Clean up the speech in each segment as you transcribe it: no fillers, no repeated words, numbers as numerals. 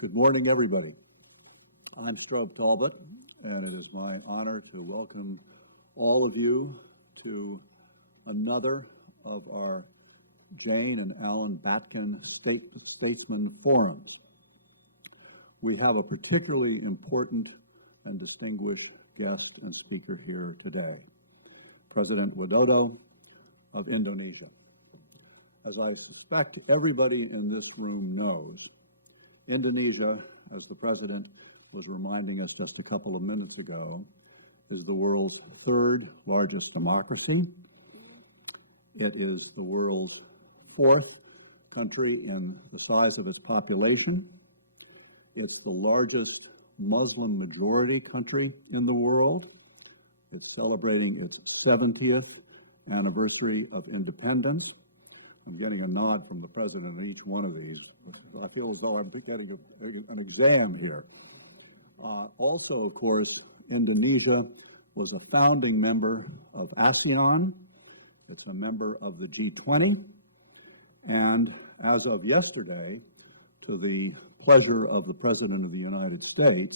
Good morning, everybody. I'm Strobe Talbot, and it is my honor to welcome all of you to another of our Jane and Alan Batkin Statesman Forums. We have a particularly important and distinguished guest and speaker here today, President Widodo of Indonesia. As I suspect everybody in this room knows, Indonesia, as the President was reminding us just a couple of minutes ago, is the world's third largest democracy. It is the world's fourth country in the size of its population. It's the largest Muslim majority country in the world. It's celebrating its 70th anniversary of independence. I'm getting a nod from the President on each one of these. I feel as though I'm getting an exam here. Also, of course, Indonesia was a founding member of ASEAN. It's a member of the G20. And as of yesterday, to the pleasure of the President of the United States,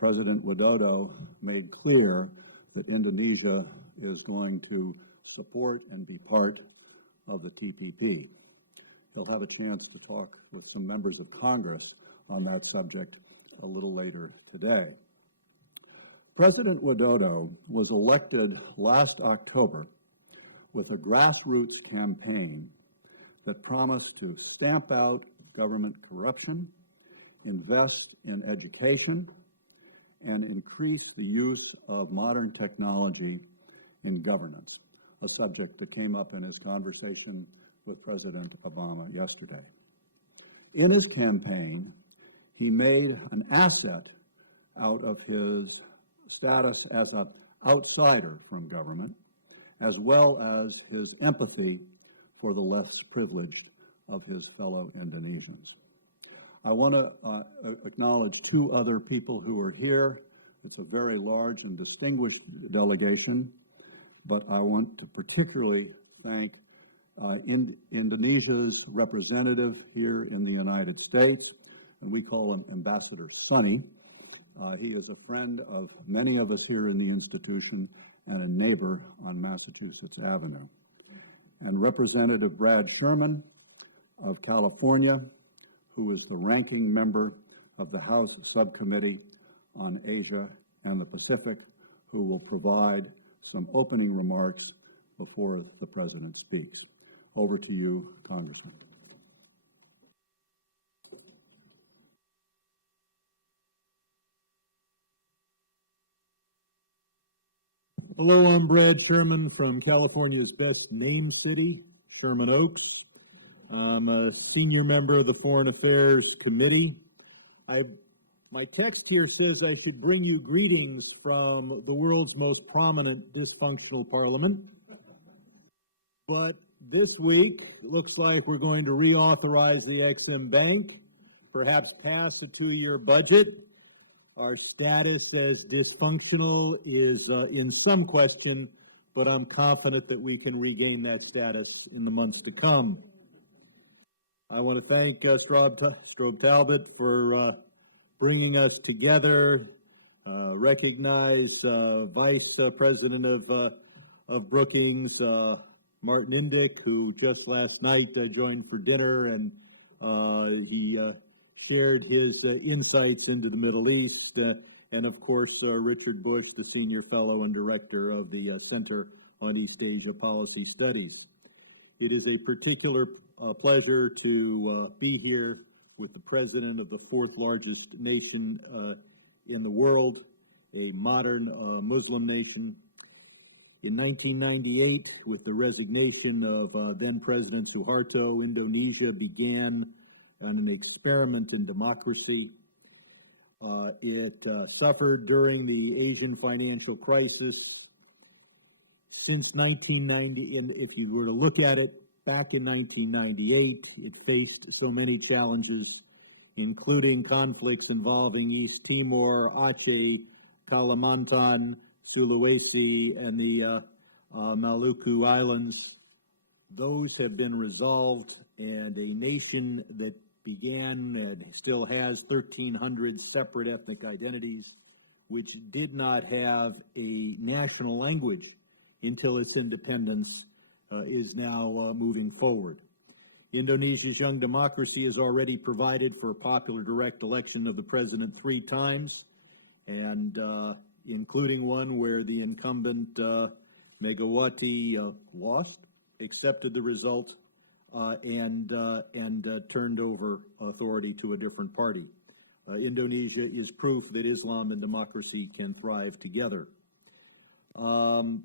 President Widodo made clear that Indonesia is going to support and be part of the TPP. He'll have a chance to talk with some members of Congress on that subject a little later today. President Widodo was elected last October with a grassroots campaign that promised to stamp out government corruption, invest in education, and increase the use of modern technology in governance, a subject that came up in his conversation with President Obama yesterday. In his campaign, he made an asset out of his status as an outsider from government, as well as his empathy for the less privileged of his fellow Indonesians. I want to acknowledge two other people who are here. It's a very large and distinguished delegation, but I want to particularly thank Indonesia's representative here in the United States, and we call him Ambassador Sonny. He is a friend of many of us here in the institution and a neighbor on Massachusetts Avenue. And Representative Brad Sherman of California, who is the ranking member of the House Subcommittee on Asia and the Pacific, who will provide some opening remarks before the President speaks. Over to you, Congressman. Hello, I'm Brad Sherman from California's best named city, Sherman Oaks. I'm a senior member of the Foreign Affairs Committee. My text here says I should bring you greetings from the world's most prominent dysfunctional parliament. But this week, it looks like we're going to reauthorize the Exim Bank, perhaps pass a 2-year budget. Our status as dysfunctional is in some question, but I'm confident that we can regain that status in the months to come. I want to thank Strobe Talbot for bringing us together, recognize Vice President of Brookings, Martin Indyk, who just last night joined for dinner, and he shared his insights into the Middle East, and of course Richard Bush, the Senior Fellow and Director of the Center on East Asia Policy Studies. It is a particular pleasure to be here with the President of the fourth largest nation in the world, a modern Muslim nation. In 1998, with the resignation of then-President Suharto, Indonesia began an experiment in democracy. It suffered during the Asian financial crisis. Since 1990, and if you were to look at it back in 1998, it faced so many challenges, including conflicts involving East Timor, Aceh, Kalimantan, Sulawesi, and the Maluku Islands. Those have been resolved, and a nation that began and still has 1,300 separate ethnic identities, which did not have a national language until its independence, is now moving forward. Indonesia's young democracy has already provided for a popular direct election of the president 3 times, and including one where the incumbent Megawati lost, accepted the result, and turned over authority to a different party. Indonesia is proof that Islam and democracy can thrive together. The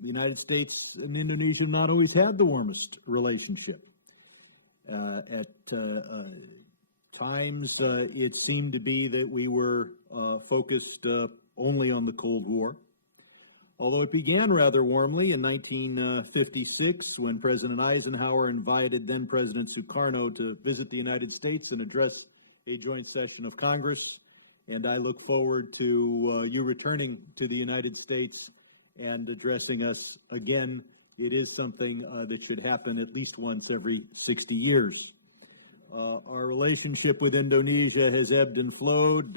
United States and Indonesia have not always had the warmest relationship. At times, it seemed to be that we were focused only on the Cold War. Although it began rather warmly in 1956 when President Eisenhower invited then President Sukarno to visit the United States and address a joint session of Congress. And I look forward to you returning to the United States and addressing us again. It is something that should happen at least once every 60 years. Our relationship with Indonesia has ebbed and flowed,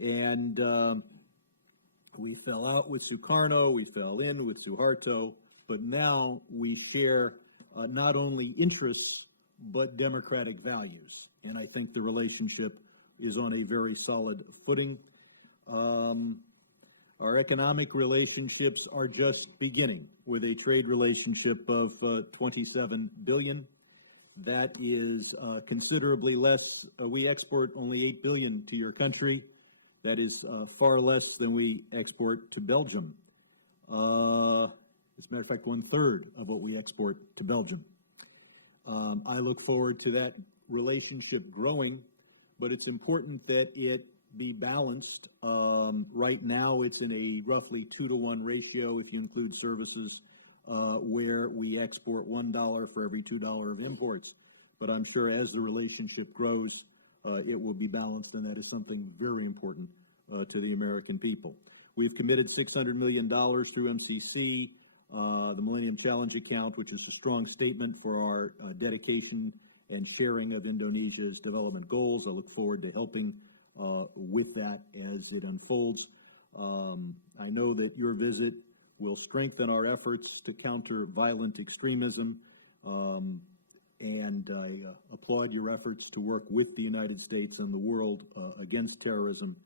and we fell out with Sukarno, we fell in with Suharto, but now we share not only interests, but democratic values. And I think the relationship is on a very solid footing. Our economic relationships are just beginning with a trade relationship of $27 billion. That is considerably less. We export only $8 billion to your country. That is far less than we export to Belgium. As a matter of fact, 1/3 of what we export to Belgium. I look forward to that relationship growing, but it's important that it be balanced. Right now, it's in a roughly 2-to-1 ratio if you include services, where we export $1 for every $2 of imports. But I'm sure as the relationship grows, it will be balanced, and that is something very important to the American people. We've committed $600 million through MCC, the Millennium Challenge account, which is a strong statement for our dedication and sharing of Indonesia's development goals. I look forward to helping with that as it unfolds. I know that your visit will strengthen our efforts to counter violent extremism, and I applaud your efforts to work with the United States and the world against terrorism,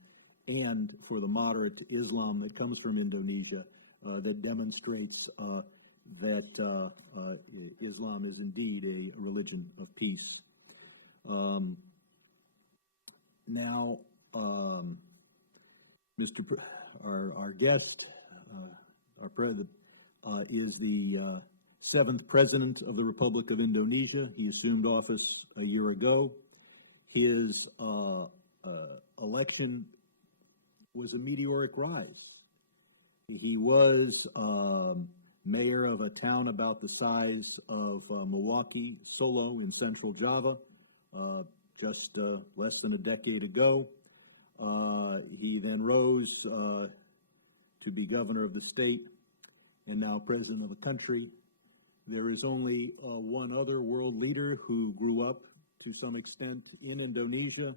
and for the moderate Islam that comes from Indonesia that demonstrates that Islam is indeed a religion of peace. Now, our guest, our president, is the 7th president of the Republic of Indonesia. He assumed office a year ago. His election was a meteoric rise. He was mayor of a town about the size of Milwaukee, Solo in central Java, just less than a decade ago. He then rose to be governor of the state and now president of the country. There is only one other world leader who grew up to some extent in Indonesia.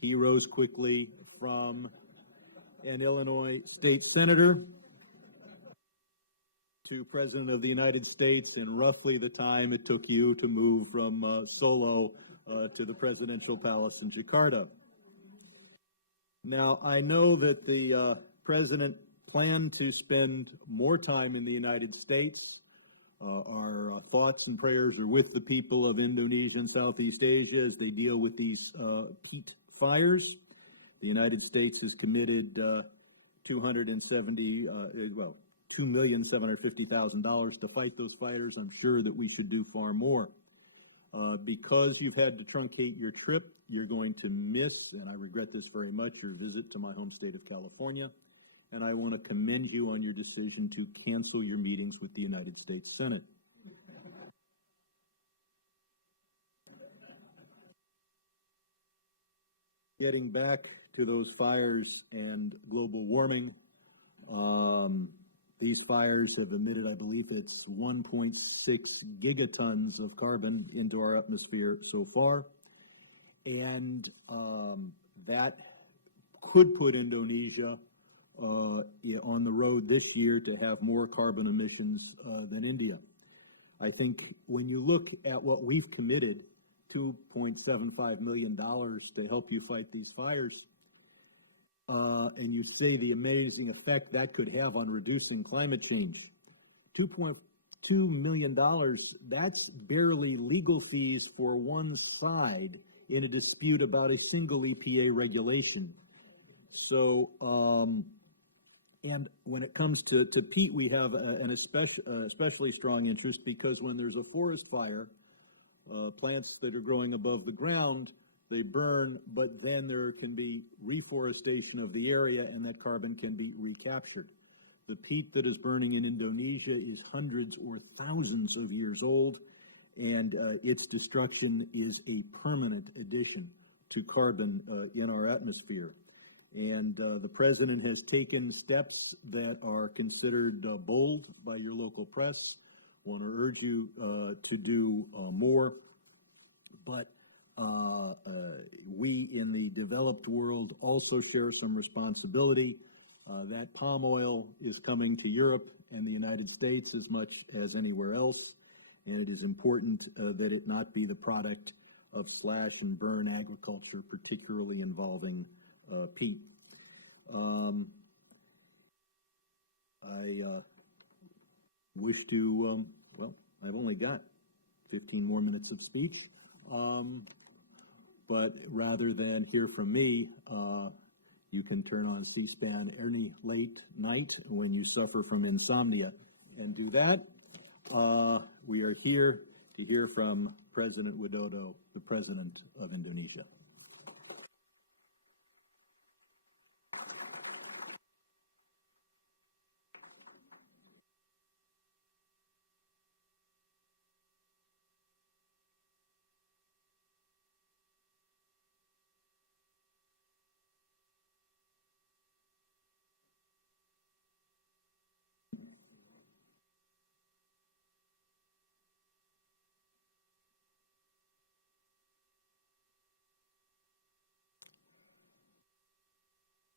He rose quickly from an Illinois state senator to president of the United States in roughly the time it took you to move from Solo to the presidential palace in Jakarta. Now, I know that the president planned to spend more time in the United States. Our thoughts and prayers are with the people of Indonesia and Southeast Asia as they deal with these peat fires. The United States has committed $2,750,000 to fight those fires. I'm sure that we should do far more. Because you've had to truncate your trip, you're going to miss, and I regret this very much, your visit to my home state of California. And I want to commend you on your decision to cancel your meetings with the United States Senate. Getting back to those fires and global warming, the These fires have emitted, I believe it's 1.6 gigatons of carbon into our atmosphere so far. And that could put Indonesia on the road this year to have more carbon emissions than India. I think when you look at what we've committed, $2.75 million to help you fight these fires, and you say the amazing effect that could have on reducing climate change, $2.2 million, that's barely legal fees for one side in a dispute about a single EPA regulation. So, and when it comes to peat, we have an especially strong interest, because when there's a forest fire, plants that are growing above the ground, they burn, but then there can be reforestation of the area and that carbon can be recaptured. The peat that is burning in Indonesia is hundreds or thousands of years old, and its destruction is a permanent addition to carbon in our atmosphere. And the President has taken steps that are considered bold by your local press. I want to urge you to do more. But we in the developed world also share some responsibility. That palm oil is coming to Europe and the United States as much as anywhere else, and it is important that it not be the product of slash and burn agriculture, particularly involving peat. I wish to, well, I've only got 15 more minutes of speech, but rather than hear from me, you can turn on C-SPAN any late night when you suffer from insomnia and do that. We are here to hear from President Widodo, the President of Indonesia.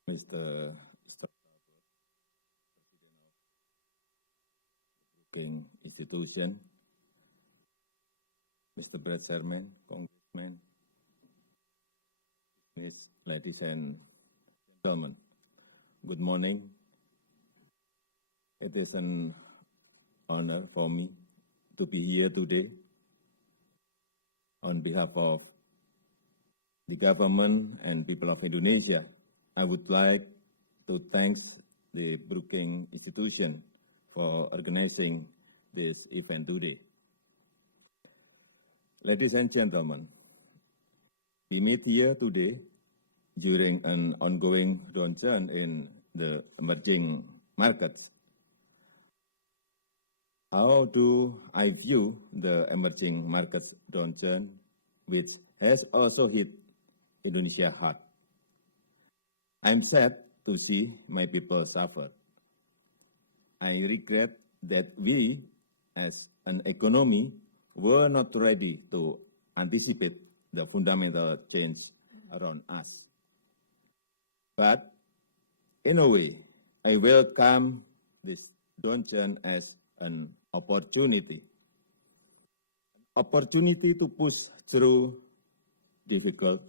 Mr. President of Institution, Mr. Brad Chairman, Congressman, ladies and gentlemen, good morning. It is an honor for me to be here today on behalf of the government and people of Indonesia. I would like to thank the Brookings Institution for organizing this event today. Ladies and gentlemen, we meet here today during an ongoing downturn in the emerging markets. How do I view the emerging markets downturn, which has also hit Indonesia hard? I'm sad to see my people suffer. I regret that we, as an economy, were not ready to anticipate the fundamental change around us. But in a way, I welcome this downturn as an opportunity to push through difficult,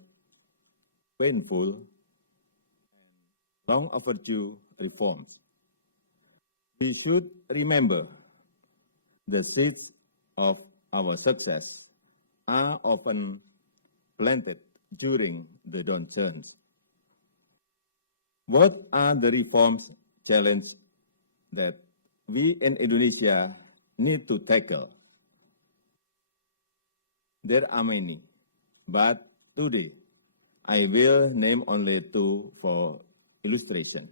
painful, long overdue reforms. We should remember the seeds of our success are often planted during the downturns. What are the reforms challenges that we in Indonesia need to tackle? There are many, but today I will name only two for illustration.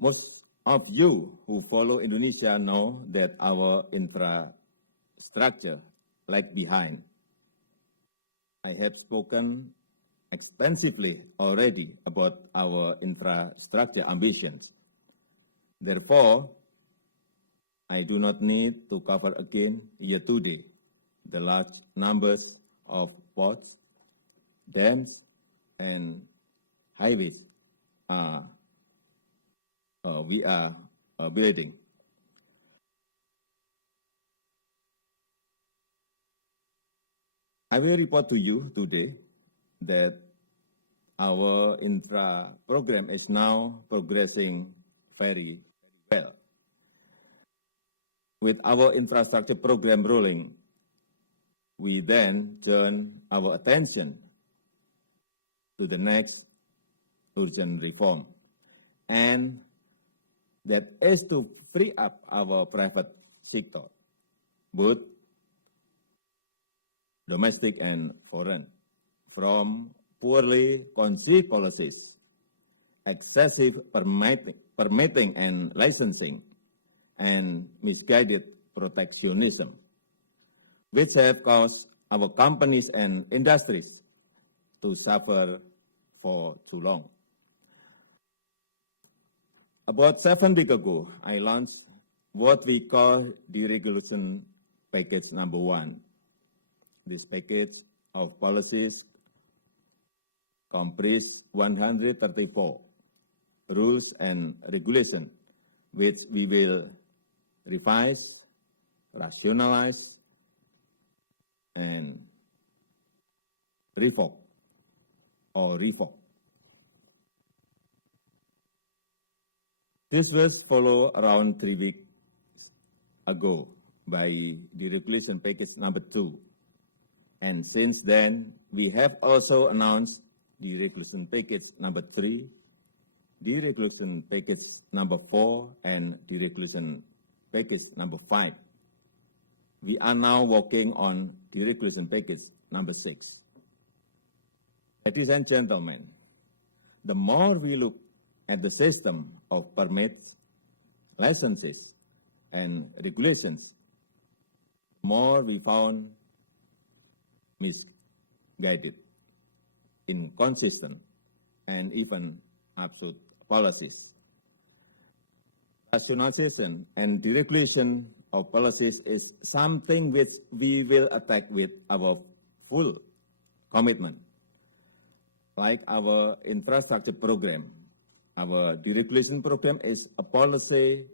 Most of you who follow Indonesia know that our infrastructure lags behind. I have spoken extensively already about our infrastructure ambitions. Therefore, I do not need to cover again here today the large numbers of ports, dams, and highways we are building. I will report to you today that our infra program is now progressing very well. With our infrastructure program rolling, we then turn our attention to the next urgent reform, and that is to free up our private sector, both domestic and foreign, from poorly conceived policies, excessive permitting and licensing, and misguided protectionism, which have caused our companies and industries to suffer for too long. About 7 weeks ago, I launched what we call deregulation package number 1. This package of policies comprises 134 rules and regulations, which we will revise, rationalize, and revoke. This was followed around 3 weeks ago by the regulation package number 2. And since then, we have also announced the regulation package number 3, the regulation package number 4, and the regulation package number 5. We are now working on the regulation package number 6. Ladies and gentlemen, the more we look at the system of permits, licenses, and regulations, the more we found misguided, inconsistent, and even absurd policies. Rationalization and deregulation of policies is something which we will attack with our full commitment. Like our infrastructure program, our deregulation program is a policy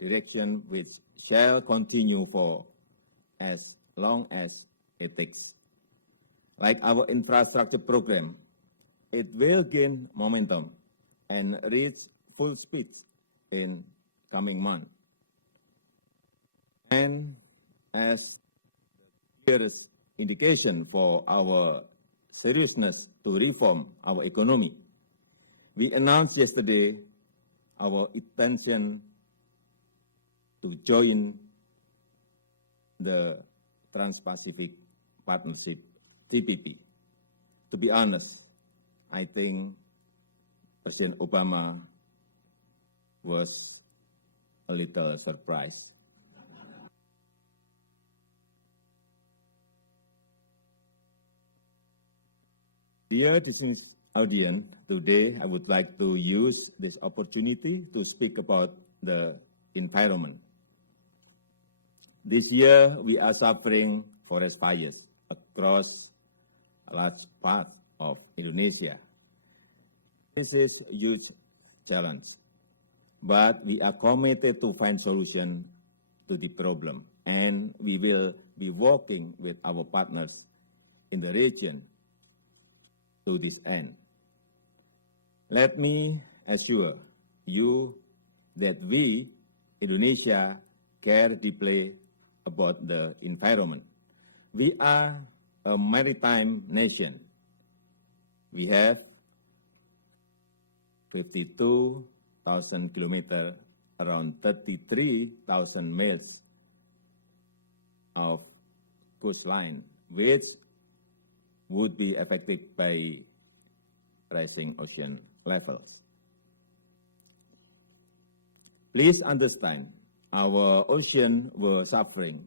direction which shall continue for as long as it takes. Like our infrastructure program, it will gain momentum and reach full speed in coming months. And as the clearest indication for our seriousness to reform our economy, we announced yesterday our intention to join the Trans-Pacific Partnership, TPP. To be honest, I think President Obama was a little surprised. Dear distinguished audience, today I would like to use this opportunity to speak about the environment. This year, we are suffering forest fires across a large part of Indonesia. This is a huge challenge, but we are committed to find solution to the problem, and we will be working with our partners in the region to this end. Let me assure you that we, Indonesia, care deeply about the environment. We are a maritime nation. We have 52,000 kilometers, around 33,000 miles of coastline, which would be affected by rising ocean levels. Please understand, our ocean were suffering,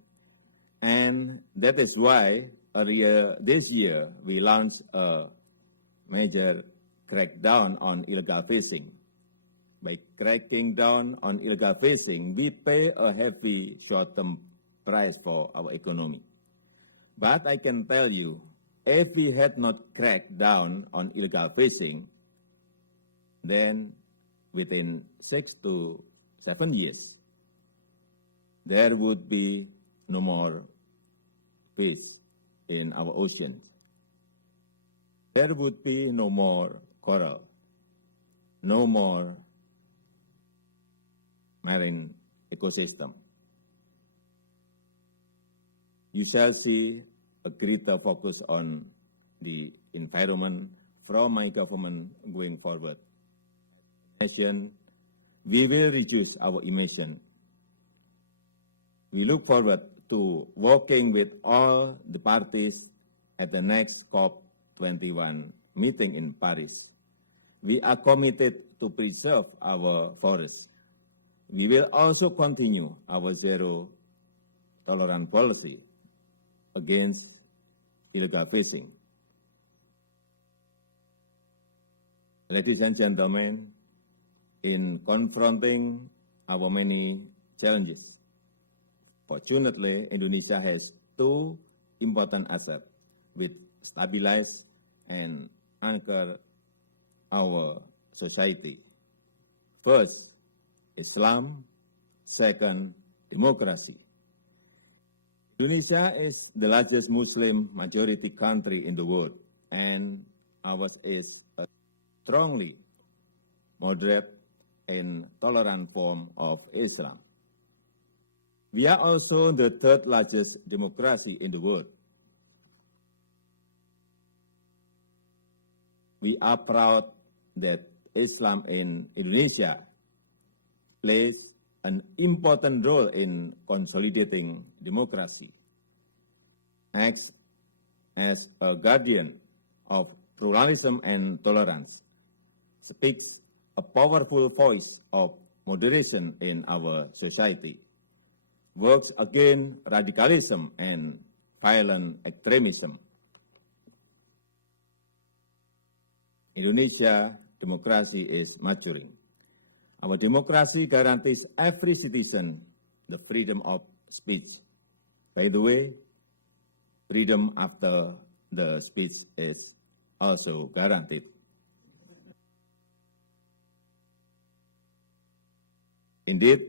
and that is why earlier this year we launched a major crackdown on illegal fishing. By cracking down on illegal fishing, we pay a heavy short-term price for our economy. But I can tell you, if we had not cracked down on illegal fishing, then within 6 to 7 years, there would be no more fish in our oceans. There would be no more coral, no more marine ecosystem. You shall see a greater focus on the environment from my government going forward. We will reduce our emission. We look forward to working with all the parties at the next COP21 meeting in Paris. We are committed to preserve our forests. We will also continue our zero-tolerance policy against illegal fishing. Ladies and gentlemen, in confronting our many challenges, fortunately, Indonesia has two important assets which stabilize and anchor our society. First, Islam. Second, democracy. Indonesia is the largest Muslim majority country in the world, and ours is a strongly moderate and tolerant form of Islam. We are also the third largest democracy in the world. We are proud that Islam in Indonesia plays an important role in consolidating democracy, acts as a guardian of pluralism and tolerance, speaks a powerful voice of moderation in our society, works against radicalism and violent extremism. Indonesia democracy is maturing. Our democracy guarantees every citizen the freedom of speech. By the way, freedom after the speech is also guaranteed. Indeed,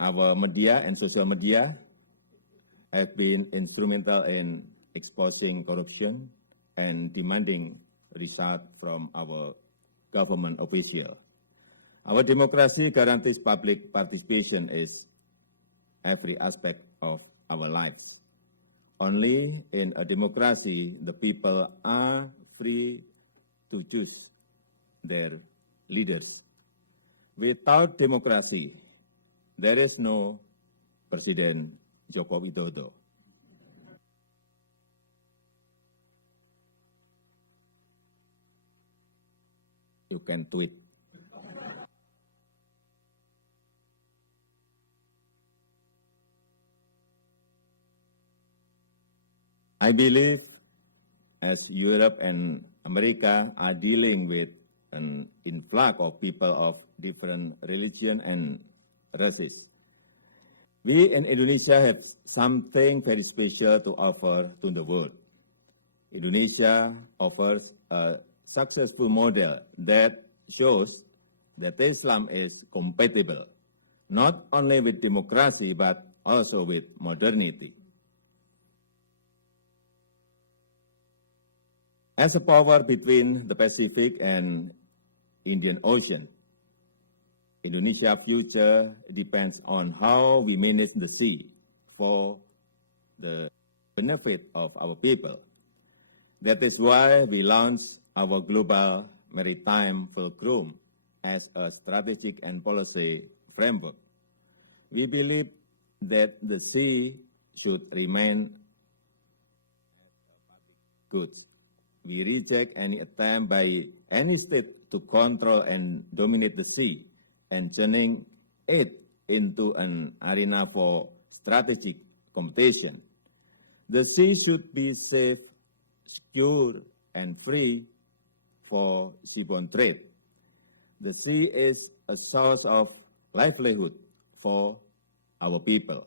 our media and social media have been instrumental in exposing corruption and demanding results from our government officials. Our democracy guarantees public participation in every aspect of our lives. Only in a democracy the people are free to choose their leaders. Without democracy, there is no President Jokowi. You can tweet. I believe as Europe and America are dealing with an influx of people of different religion and races, we in Indonesia have something very special to offer to the world. Indonesia offers a successful model that shows that Islam is compatible not only with democracy but also with modernity. As a power between the Pacific and Indian Ocean, Indonesia's future depends on how we manage the sea for the benefit of our people. That is why we launched our global maritime fulcrum as a strategic and policy framework. We believe that the sea should remain goods. We reject any attempt by any state to control and dominate the sea and turning it into an arena for strategic competition. The sea should be safe, secure, and free for seaborne trade. The sea is a source of livelihood for our people.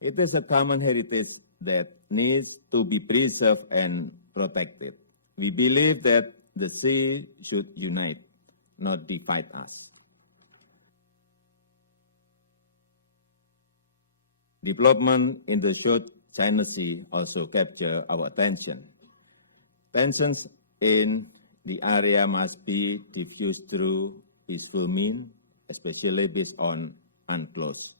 It is a common heritage that needs to be preserved and protected. We believe that the sea should unite, not divide us. Development in the South China Sea also capture our attention. Tensions in the area must be diffused through peaceful means, especially based on UNCLOS.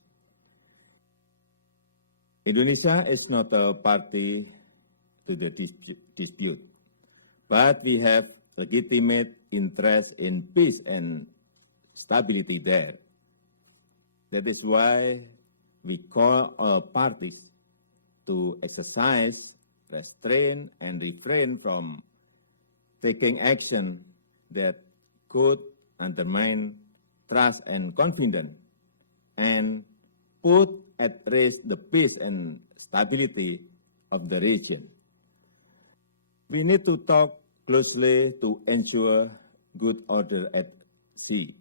Indonesia is not a party to the dispute, but we have legitimate interest in peace and stability there. That is why we call all parties to exercise restraint and refrain from taking action that could undermine trust and confidence and put at risk the peace and stability of the region. We need to talk closely to ensure good order at sea,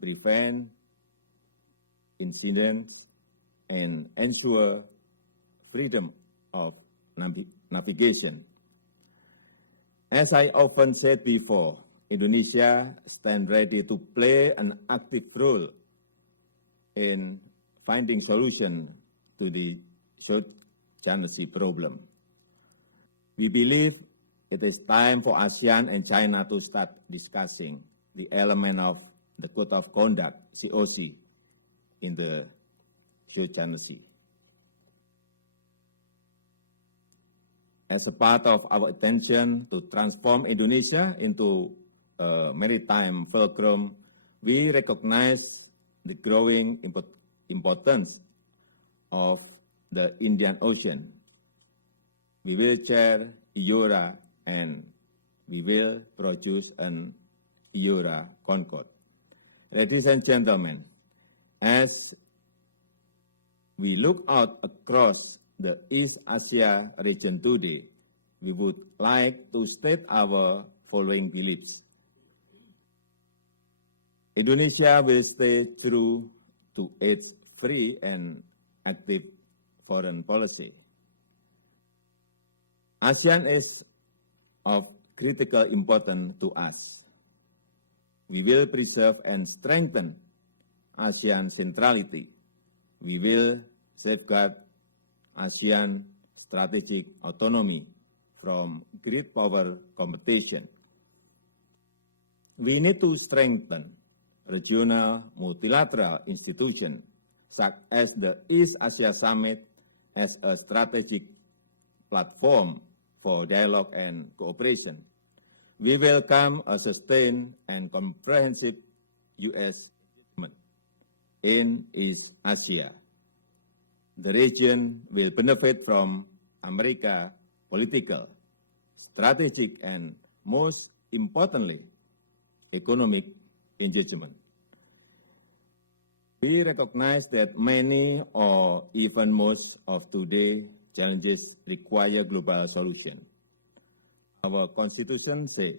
prevent incidents, and ensure freedom of navigation. As I often said before, Indonesia stands ready to play an active role in finding solution to the South China Sea problem. We believe it is time for ASEAN and China to start discussing the element of the Code of Conduct, COC, in the South China Sea. As a part of our attention to transform Indonesia into a maritime fulcrum, we recognize the growing importance of the Indian Ocean. We will chair IORA and we will produce an IORA Concord. Ladies and gentlemen, as we look out across the East Asia region today, we would like to state our following beliefs. Indonesia will stay true to its free and active foreign policy. ASEAN is of critical importance to us. We will preserve and strengthen ASEAN centrality. We will safeguard ASEAN strategic autonomy from great power competition. We need to strengthen regional multilateral institutions such as the East Asia Summit as a strategic platform for dialogue and cooperation. We welcome a sustained and comprehensive U.S. commitment in East Asia. The region will benefit from America's political, strategic, and most importantly, economic engagement. We recognize that many or even most of today's challenges require global solutions. Our Constitution says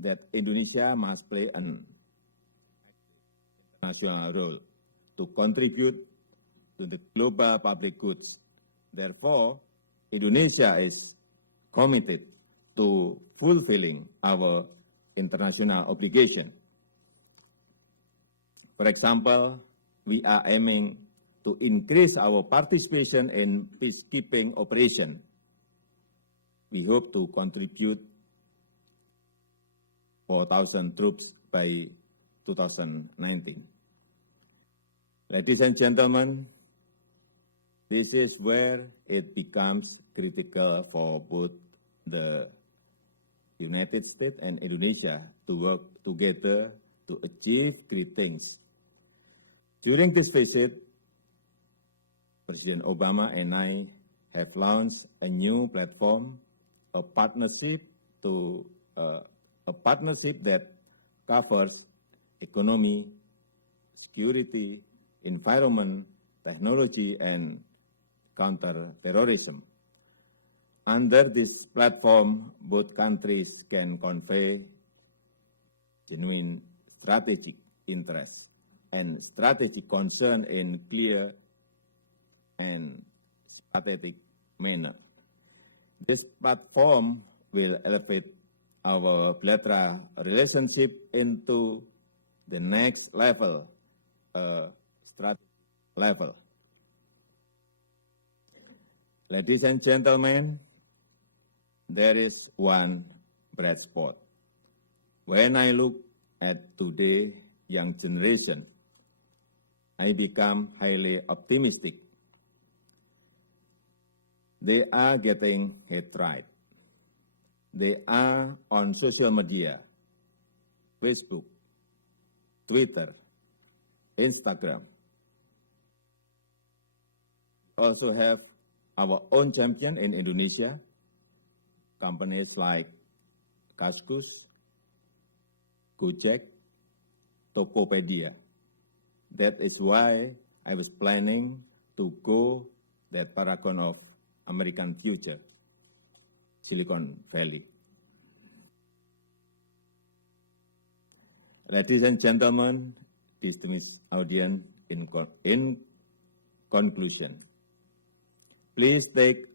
that Indonesia must play an international role to contribute to the global public goods. Therefore, Indonesia is committed to fulfilling our international obligation. For example, we are aiming to increase our participation in peacekeeping operations. We hope to contribute 4,000 troops by 2019. Ladies and gentlemen, this is where it becomes critical for both the United States and Indonesia to work together to achieve great things. During this visit, President Obama and I have launched a new platform, a partnership that covers economy, security, environment, technology, and counterterrorism. Under this platform, both countries can convey genuine strategic interests and strategic concern in clear and strategic manner. This platform will elevate our bilateral relationship into the next level, strategic level. Ladies and gentlemen, there is one bright spot. When I look at today's young generation, I become highly optimistic. They are getting it right. They are on social media, Facebook, Twitter, Instagram. We also have our own champion in Indonesia, companies like Kaskus, Gojek, Tokopedia. That is why I was planning to go that paragon of American future, Silicon Valley. Ladies and gentlemen, distinguished audience, in conclusion, please take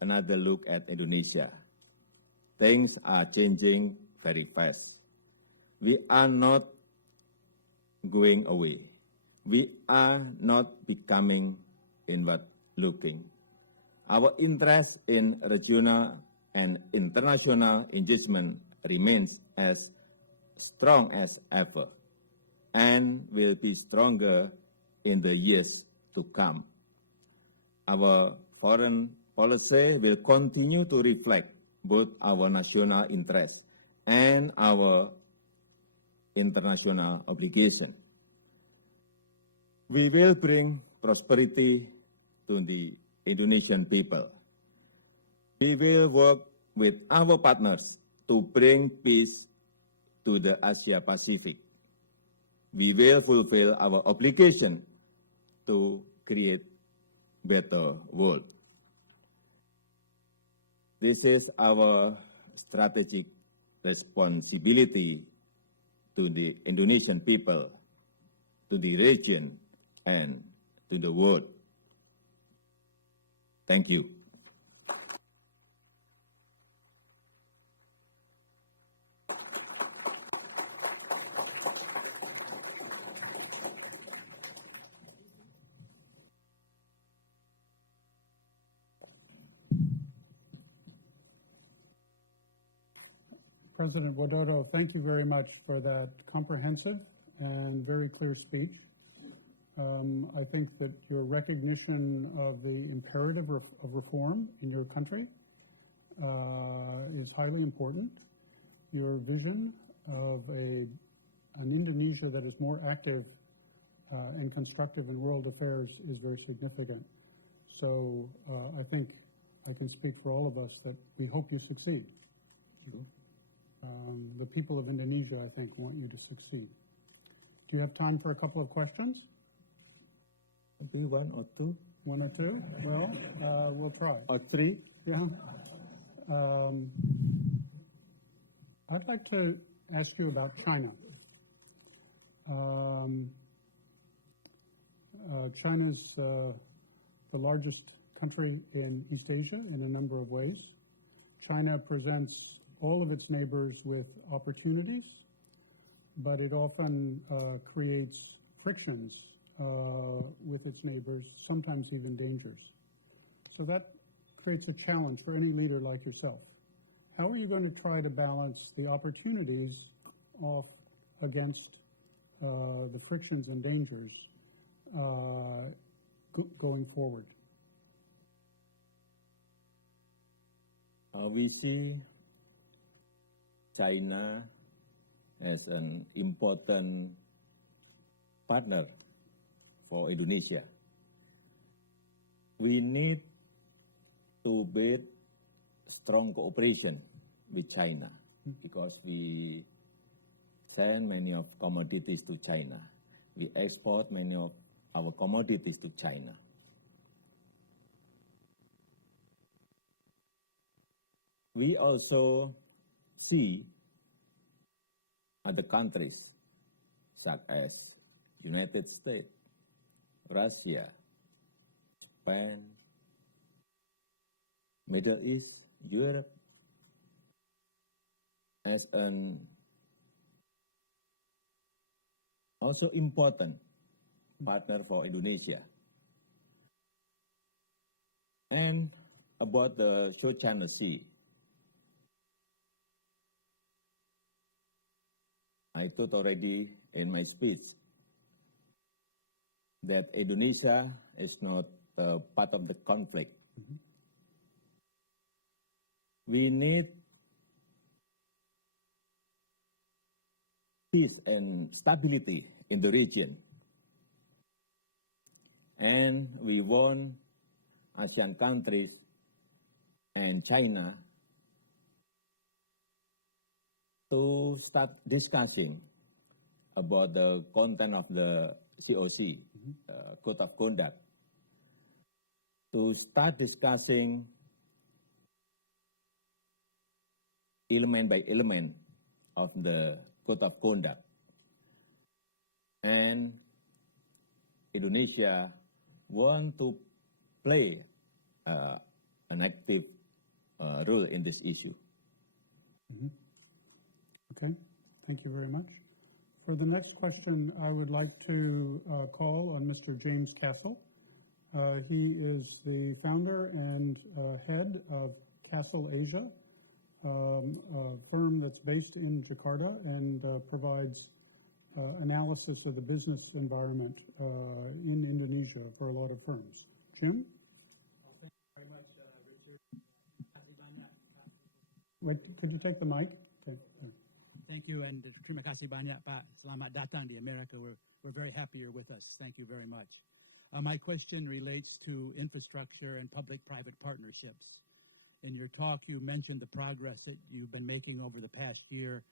another look at Indonesia. Things are changing very fast. We are not going away. We are not becoming inward looking. Our interest in regional and international engagement remains as strong as ever and will be stronger in the years to come. Our foreign policy will continue to reflect both our national interests and our international obligation. We will bring prosperity to the Indonesian people. We will work with our partners to bring peace to the Asia Pacific. We will fulfill our obligation to create better world. This is our strategic responsibility to the Indonesian people, to the region, and to the world. Thank you. President Widodo, thank you very much for that comprehensive and very clear speech. I think that your recognition of the imperative of reform in your country is highly important. Your vision of an Indonesia that is more active and constructive in world affairs is very significant. So I think I can speak for all of us that we hope you succeed. The people of Indonesia, I think, want you to succeed. Do you have time for a couple of questions? Maybe one or two. One or two? Well, we'll try. Or three. Yeah. I'd like to ask you about China. China's the largest country in East Asia in a number of ways. China presents all of its neighbors with opportunities, but it often creates frictions with its neighbors, sometimes even dangers. So that creates a challenge for any leader like yourself. How are you going to try to balance the opportunities off against the frictions and dangers going forward? We see China as an important partner for Indonesia. We need to build strong cooperation with China because we send many of commodities to China. We export many of our commodities to China. we also see other countries such as United States, Russia, Japan, Middle East, Europe as an also important partner for Indonesia. And about the South China Sea, I told already in my speech that Indonesia is not part of the conflict. We need peace and stability in the region. And we want ASEAN countries and China to start discussing about the content of the COC, Code of Conduct, to start discussing element by element of the Code of Conduct. And Indonesia want to play an active role in this issue. Okay, thank you very much. For the next question, I would like to call on Mr. James Castle. He is the founder and head of Castle Asia, a firm that's based in Jakarta and provides analysis of the business environment in Indonesia for a lot of firms. Jim? Thank you very much, Richard. Wait, could you take the mic? Okay. Thank you, and terima kasih banyak, Pak. Selamat datang di America. We're very happy you're with us. Thank you very much. My question relates to infrastructure and public-private partnerships. In your talk, you mentioned the progress that you've been making over the past year,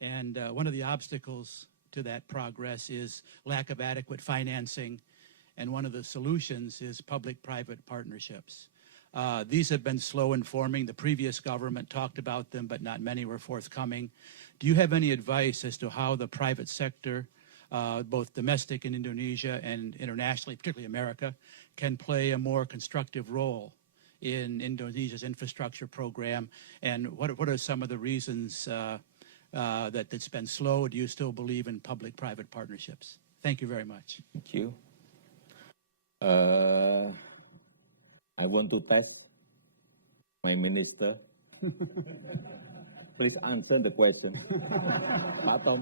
and one of the obstacles to that progress is lack of adequate financing, and one of the solutions is public-private partnerships. These have been slow in forming. The previous government talked about them, but not many were forthcoming. Do you have any advice as to how the private sector, both domestic in Indonesia and internationally, particularly America, can play a more constructive role in Indonesia's infrastructure program? And what are some of the reasons that it's been slow? Do you still believe in public-private partnerships? Thank you very much. Thank you. I want to test my minister. Please answer the question. Pak Tom.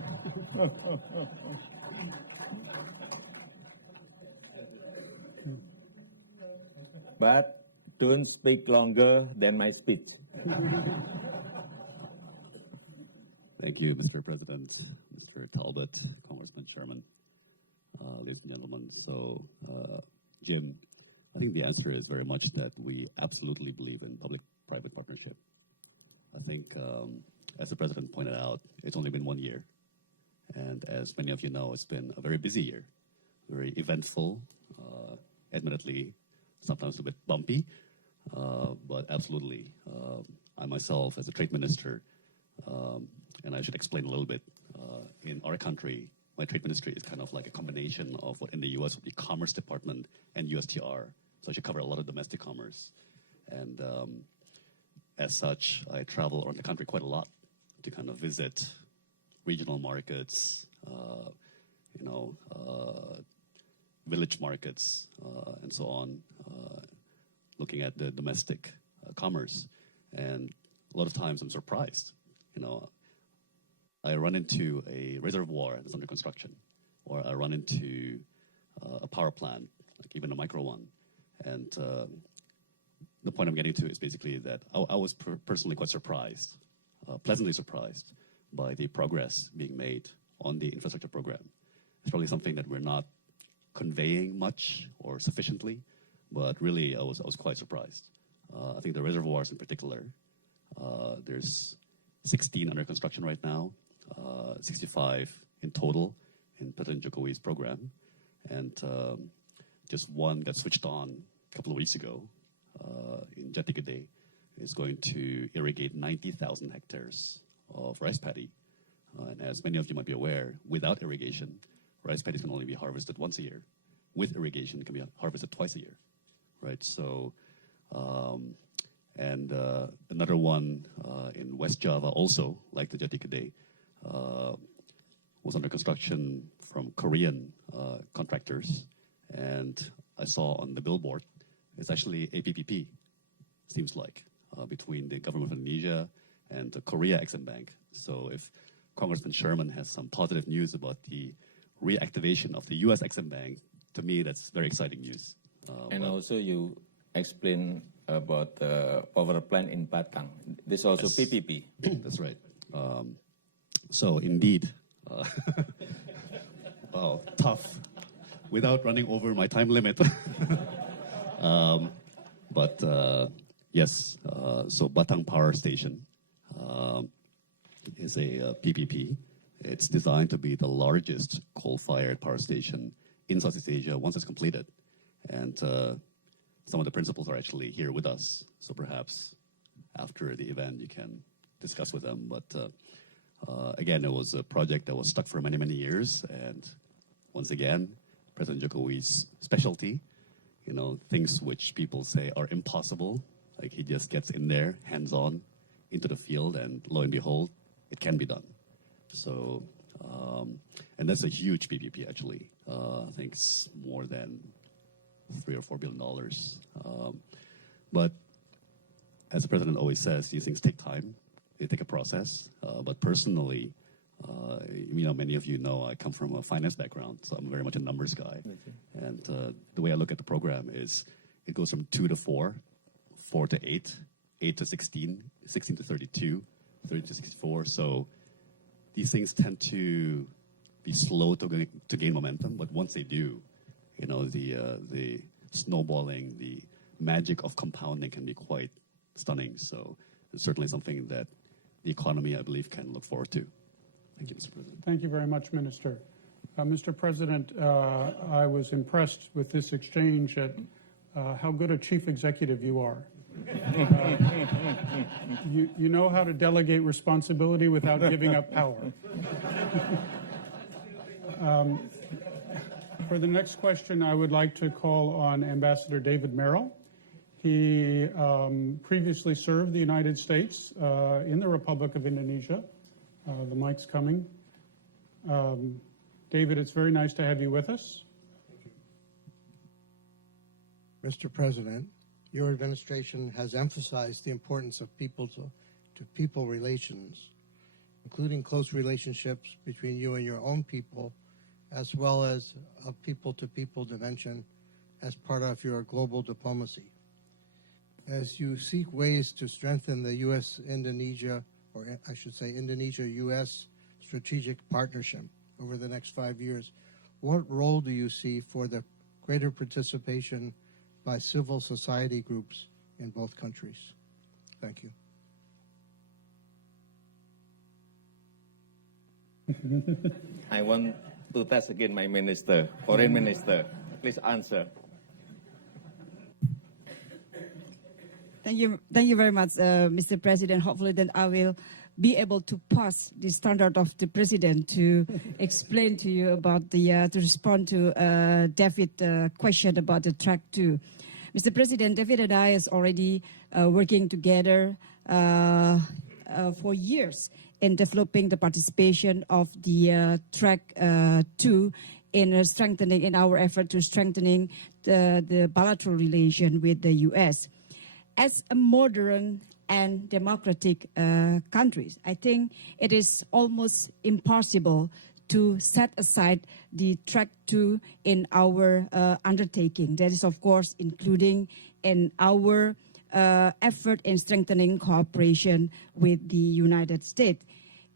But don't speak longer than my speech. Thank you, Mr. President, Mr. Talbot, Congressman Sherman, ladies and gentlemen. So, Jim, I think the answer is very much that we absolutely believe in public-private partnership. I think, as the President pointed out, it's only been 1 year. And as many of you know, it's been a very busy year, very eventful, admittedly, sometimes a bit bumpy, but absolutely. I myself, as a trade minister, and I should explain a little bit, in our country, my trade ministry is kind of like a combination of what in the U.S. would be Commerce Department and USTR. So I should cover a lot of domestic commerce. And as such, I travel around the country quite a lot to kind of visit regional markets, village markets, and so on, looking at the domestic commerce. And a lot of times I'm surprised. I run into a reservoir that's under construction, or I run into a power plant, like even a micro one. And the point I'm getting to is basically that I was personally quite surprised, pleasantly surprised by the progress being made on the infrastructure program. It's probably something that we're not conveying much or sufficiently, but really I was quite surprised. I think the reservoirs in particular, there's 16 under construction right now, 65 in total in President Jokowi's program, and just one got switched on a couple of weeks ago in Jati Gede, is going to irrigate 90,000 hectares of rice paddy. And as many of you might be aware, without irrigation, rice paddies can only be harvested once a year. With irrigation, it can be harvested twice a year, right? So, another one in West Java also, like the Jati Kedai, was under construction from Korean contractors. And I saw on the billboard, it's actually a PPP, seems like, between the government of Indonesia and the Korea Exim Bank. So if Congressman Sherman has some positive news about the reactivation of the U.S. Exim Bank, to me, that's very exciting news. And also you explain about the power plant in Batang. This is also Yes. PPP. That's right. So indeed, wow, tough, without running over my time limit. But yes, so Batang Power Station is a PPP. It's designed to be the largest coal-fired power station in Southeast Asia once it's completed. And some of the principals are actually here with us. So perhaps after the event, you can discuss with them. But again, it was a project that was stuck for many, many years. And once again, President Jokowi's specialty, you know, things which people say are impossible, like he just gets in there, hands-on, into the field, and lo and behold, it can be done. So, and that's a huge PPP, actually. I think it's more than $3 or $4 billion. But as the president always says, these things take time. They take a process. But personally, you know, many of you know I come from a finance background, so I'm very much a numbers guy. And the way I look at the program is it goes from 2 to 4, 4 to 8, 8 to 16, 16 to 32, 30 to 64. So these things tend to be slow to gain momentum, but once they do, you know, the snowballing, the magic of compounding can be quite stunning. So it's certainly something that the economy, I believe, can look forward to. Thank you, Mr. President. Thank you very much, Minister. Mr. President, I was impressed with this exchange at how good a chief executive you are. You know how to delegate responsibility without giving up power. For the next question, I would like to call on Ambassador David Merrill. He previously served the United States in the Republic of Indonesia. The mic's coming. David, it's very nice to have you with us. Mr. President, your administration has emphasized the importance of people-to-people relations, including close relationships between you and your own people, as well as a people-to-people dimension as part of your global diplomacy. As you seek ways to strengthen the U.S.-Indonesia, or I should say Indonesia-U.S. strategic partnership over the next 5 years, what role do you see for the greater participation by civil society groups in both countries? Thank you. I want to test again my minister, foreign minister. Please answer. Thank you very much, Mr. President. Hopefully then I will be able to pass the standard of the president to explain to you about the, to respond to David's question about the track 2. Mr. President, David and I is already working together for years in developing the participation of the track 2 in strengthening, in our effort to strengthening the bilateral relation with the U.S. As a modern and democratic countries, I think it is almost impossible to set aside the track 2 in our undertaking. That is, of course, including in our effort in strengthening cooperation with the United States.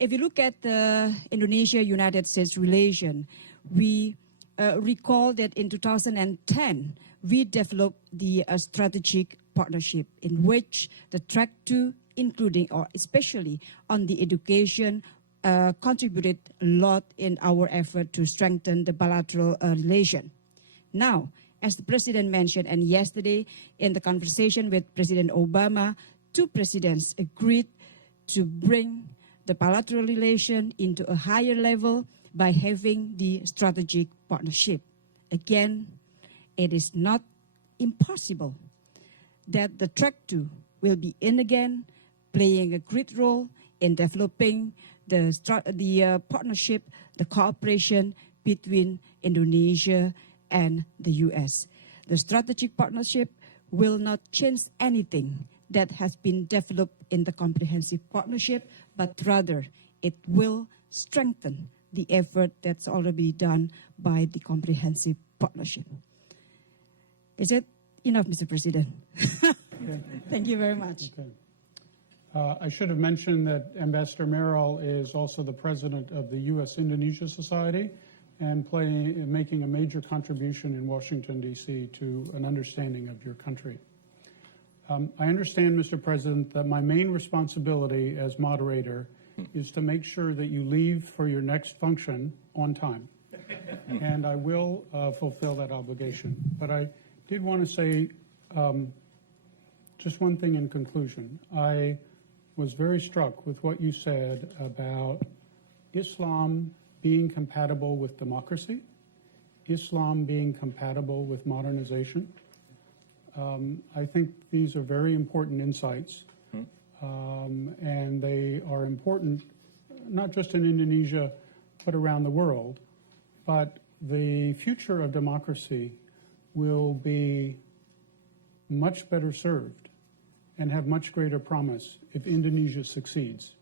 If you look at the Indonesia-United States relation, we recall that in 2010, we developed the strategic partnership in which the track 2, including or especially on the education, contributed a lot in our effort to strengthen the bilateral relation. Now, as the President mentioned, and yesterday in the conversation with President Obama, two presidents agreed to bring the bilateral relation into a higher level by having the strategic partnership. Again, it is not impossible that the track 2 will be in again, playing a great role in developing the partnership, the cooperation between Indonesia and the U.S. The strategic partnership will not change anything that has been developed in the comprehensive partnership, but rather it will strengthen the effort that's already done by the comprehensive partnership. Is it enough, Mr. President? Okay. Thank you very much. Okay. I should have mentioned that Ambassador Merrill is also the president of the U.S.-Indonesia Society and making a major contribution in Washington, D.C. to an understanding of your country. I understand, Mr. President, that my main responsibility as moderator is to make sure that you leave for your next function on time. And I will fulfill that obligation. But I did want to say just one thing in conclusion. I was very struck with what you said about Islam being compatible with democracy, Islam being compatible with modernization. I think these are very important insights, and they are important not just in Indonesia, but around the world. But the future of democracy will be much better served and have much greater promise if Indonesia succeeds.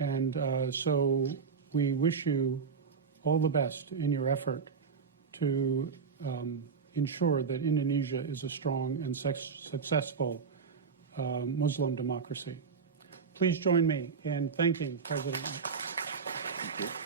And so we wish you all the best in your effort to ensure that Indonesia is a strong and successful Muslim democracy. Please join me in thanking President. Thank you.